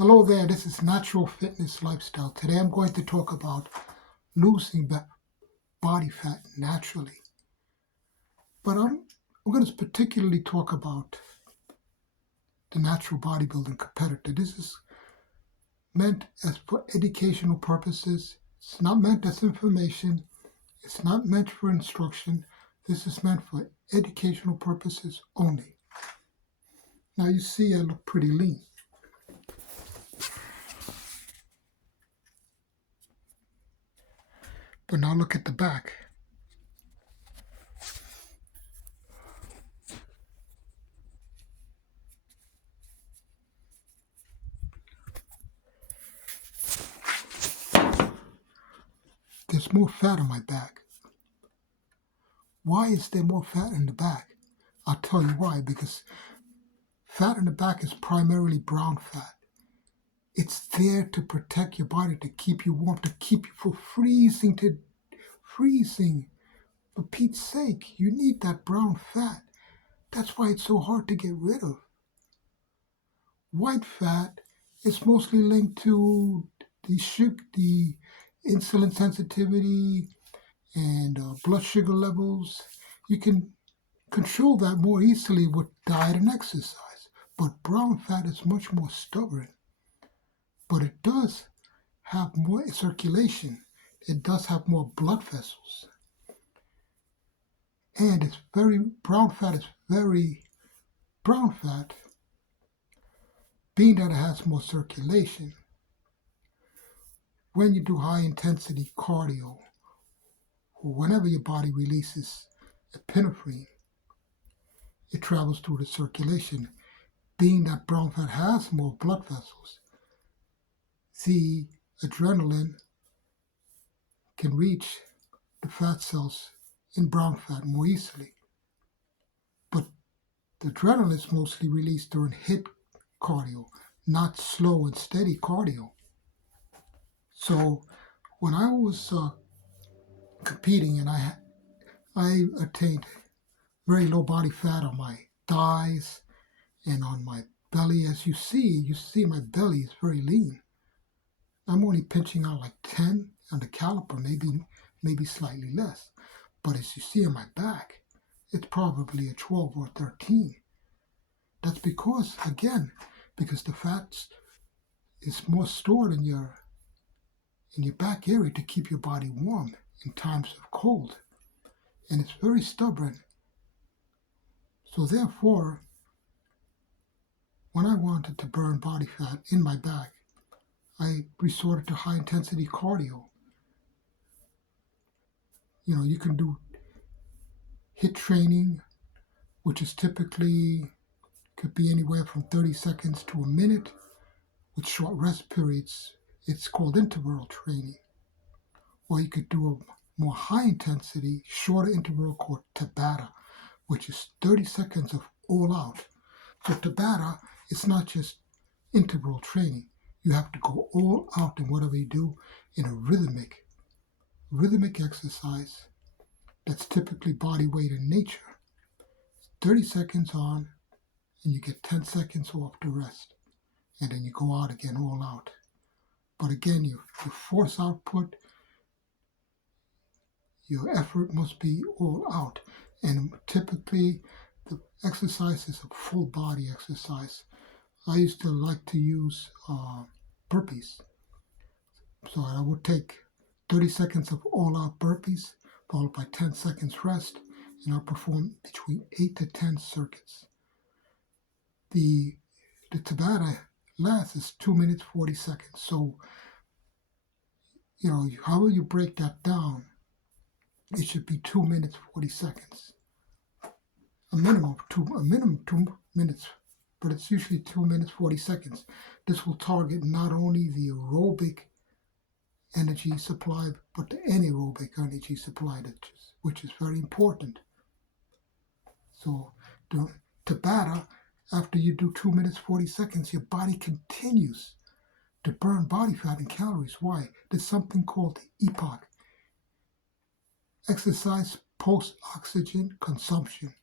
Hello there, this is Natural Fitness Lifestyle. Today I'm going to talk about losing body fat naturally. But I'm going to particularly talk about the natural bodybuilding competitor. This is meant as for educational purposes. It's not meant as information. It's not meant for instruction. This is meant for educational purposes only. Now you see I look pretty lean. But now look at the back. There's more fat on my back. Why is there more fat in the back? I'll tell you why, because fat in the back is primarily brown fat. It's there to protect your body, to keep you warm, to keep you from freezing. For Pete's sake, you need that brown fat. That's why it's so hard to get rid of. White fat is mostly linked to the insulin sensitivity and blood sugar levels. You can control that more easily with diet and exercise. But brown fat is much more stubborn. But it does have more circulation. It does have more blood vessels. And brown fat, being that it has more circulation. When you do high intensity cardio, or whenever your body releases epinephrine, it travels through the circulation. Being that brown fat has more blood vessels, the adrenaline can reach the fat cells in brown fat more easily. But the adrenaline is mostly released during HIIT cardio, not slow and steady cardio. So when I was competing and I attained very low body fat on my thighs and on my belly, as you see my belly is very lean. I'm only pinching out like 10 on the caliper, maybe slightly less. But as you see on my back, it's probably a 12 or 13. That's because the fat is more stored in your back area to keep your body warm in times of cold. And it's very stubborn. So therefore, when I wanted to burn body fat in my back, I resorted to high intensity cardio. You can do HIIT training, which is typically could be anywhere from 30 seconds to a minute with short rest periods. It's called interval training. Or you could do a more high intensity, shorter interval called Tabata, which is 30 seconds of all out. So Tabata is not just interval training. You have to go all out in whatever you do in a rhythmic exercise that's typically body weight in nature. 30 seconds on, and you get 10 seconds off to rest. And then you go out again, all out. But again, your force output, your effort must be all out. And typically, the exercise is a full body exercise. I used to like to use burpees. So I would take 30 seconds of all-out burpees, followed by 10 seconds rest, and I'll perform between 8 to 10 circuits. The Tabata lasts is 2 minutes, 40 seconds. So, however you break that down, it should be 2 minutes, 40 seconds. A minimum 2 minutes, but it's usually 2 minutes, 40 seconds. This will target not only the aerobic energy supply, but the anaerobic energy supply, which is very important. So the Tabata, after you do 2 minutes, 40 seconds, your body continues to burn body fat and calories. Why? There's something called EPOC, exercise post-oxygen consumption.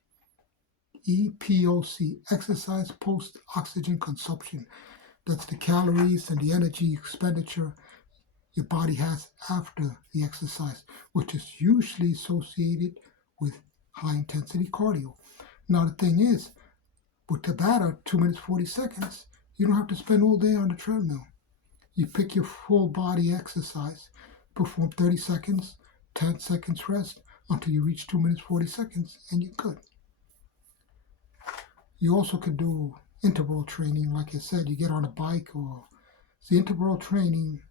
EPOC, exercise post-oxygen consumption. That's the calories and the energy expenditure your body has after the exercise, which is usually associated with high intensity cardio. Now, the thing is, with Tabata, 2 minutes 40 seconds, you don't have to spend all day on the treadmill. You pick your full body exercise, perform 30 seconds, 10 seconds rest until you reach 2 minutes 40 seconds, and you're good. You also can do interval training. Like I said, you get on a bike, or the interval training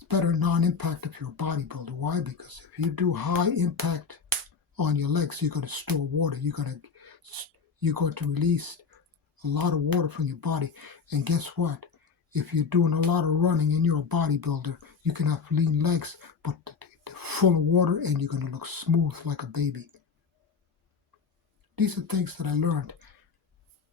is better non-impact if you're a bodybuilder. Why? Because if you do high impact on your legs, you're going to store water. You're going to release a lot of water from your body. And guess what? If you're doing a lot of running and you're a bodybuilder, you can have lean legs, but they're full of water, and you're going to look smooth like a baby. These are things that I learned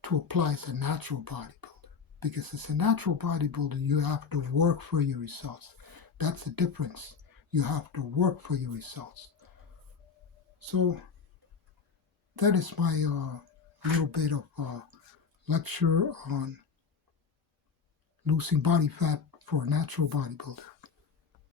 to apply as a natural bodybuilder. Because as a natural bodybuilder, you have to work for your results. That's the difference. You have to work for your results. So that is my little bit of lecture on losing body fat for a natural bodybuilder.